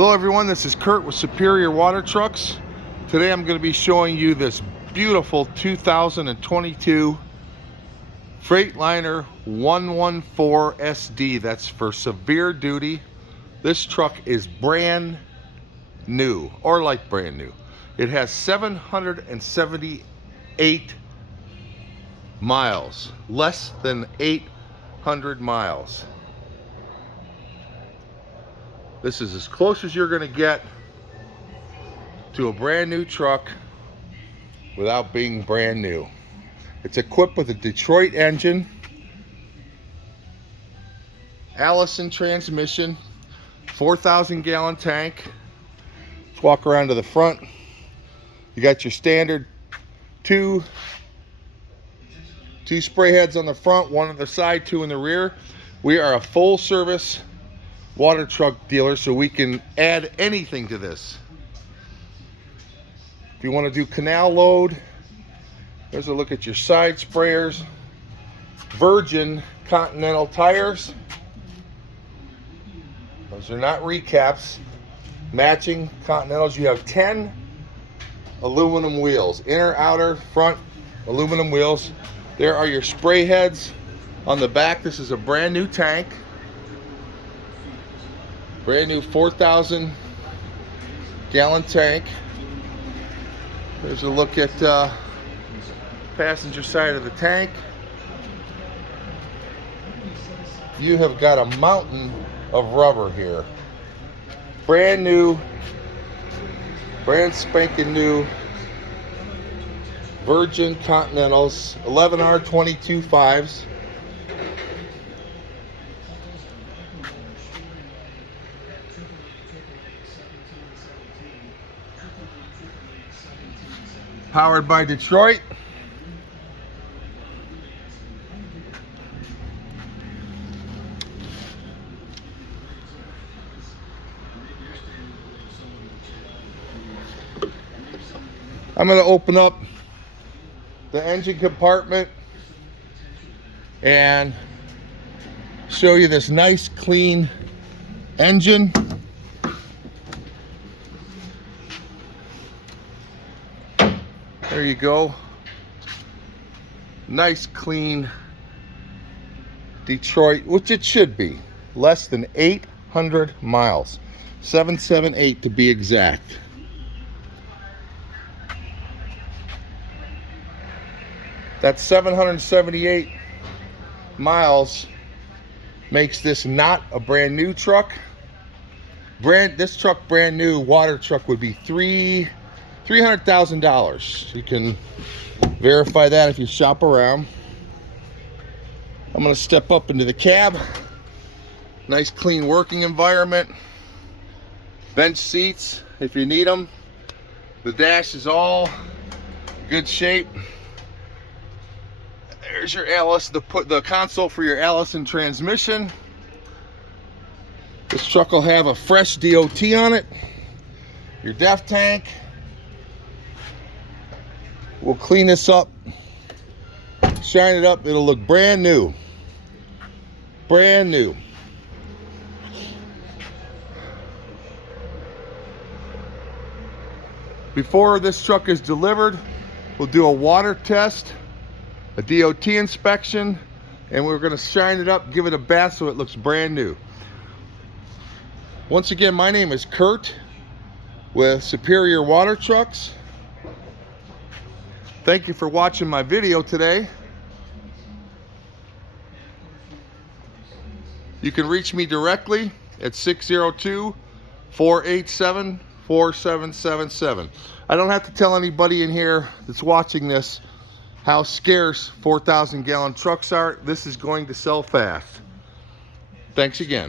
Hello everyone, this is Kurt with Superior Water Trucks. Today I'm going to be showing you this beautiful 2022 Freightliner 114 SD. That's for severe duty. This truck is brand new, or like brand new. It has 778 miles, less than 800 miles. This is as close as you're going to get to a brand new truck without being brand new. It's equipped with a Detroit engine, Allison transmission, 4,000 gallon tank. Let's walk around to the front. You got your standard two spray heads on the front, one on the side, two in the rear. We are a full service water truck dealer, so we can add anything to this. If you want to do canal load, there's a look at your side sprayers. Virgin Continental tires. Those are not recaps. Matching Continentals. You have 10 aluminum wheels, inner, outer, front aluminum wheels. There are your spray heads on the back. This is a brand new tank. Brand new 4,000 gallon tank. There's a look at passenger side of the tank. You have got a mountain of rubber here. Brand new, brand spanking new Virgin Continentals 11R22.5s. Powered by Detroit. I'm going to open up the engine compartment and show you this nice clean engine. There you go. Nice clean Detroit, which it should be. Less than 800 miles. 778 to be exact. That 778 miles makes this not a brand new truck. This truck, brand new water truck, would be $300,000. You can verify that if you shop around. I'm going to step up into the cab. Nice clean working environment. Bench seats if you need them. The dash is all good shape. There's your Allison, the console for your Allison transmission. This truck will have a fresh DOT on it. Your DEF tank. We'll clean this up, shine it up. It'll look brand new. Brand new. Before this truck is delivered, we'll do a water test, a DOT inspection, and we're going to shine it up, give it a bath so it looks brand new. Once again, my name is Kurt with Superior Water Trucks. Thank you for watching my video today. You can reach me directly at 602-487-4777. I don't have to tell anybody in here that's watching this how scarce 4,000 gallon trucks are. This is going to sell fast. Thanks again.